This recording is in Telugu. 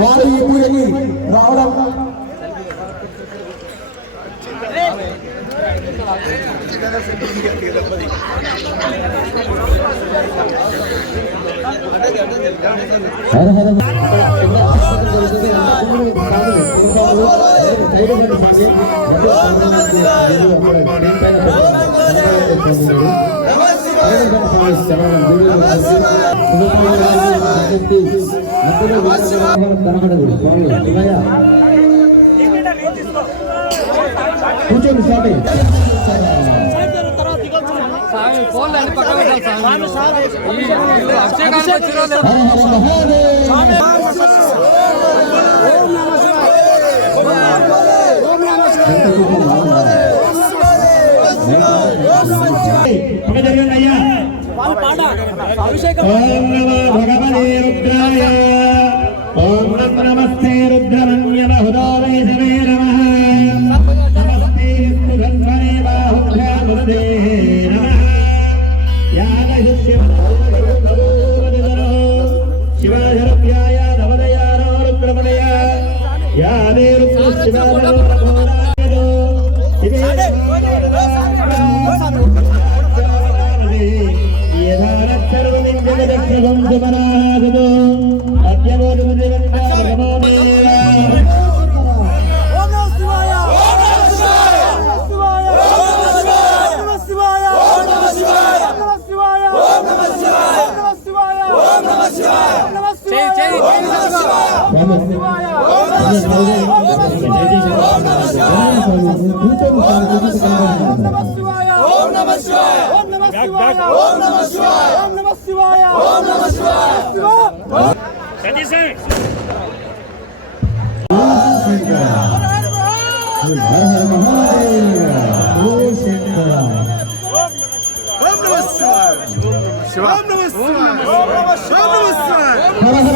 వారు ఈ పూజకి రావడం హర హర కూర్చోండి స్వామి ఫోన్లు అన్ని పక్కన పెట్టాలి స్వామి అభిషేకానికి వచ్చిన ఒక జరగండి అయ్యా ఓం నమ భగవతే రుద్రాయ ఓం నమ నమస్తే రుద్రమన్యమ హృదోదయమే నమ నమస్తే సుగంధనే బాహుభ్యా హృదే నమ యాగశిష్యం శివాజరవ్యాయ నవదయారో రుద్రమణయ యాదే రుద్ర శివాజరో ಸರ್ವನಿಂದಗಮನಾಗದು ಓಂ ನಮಃ ಶಿವಾಯ ओम नमः शिवाय ओम नमः शिवाय ओम नमः शिवाय ओम नमः शिवाय ओम नमः शिवाय सती सिंह शिवाय ओम नमः शिवाय ओम नमः शिवाय ओम नमः शिवाय ओम नमः शिवाय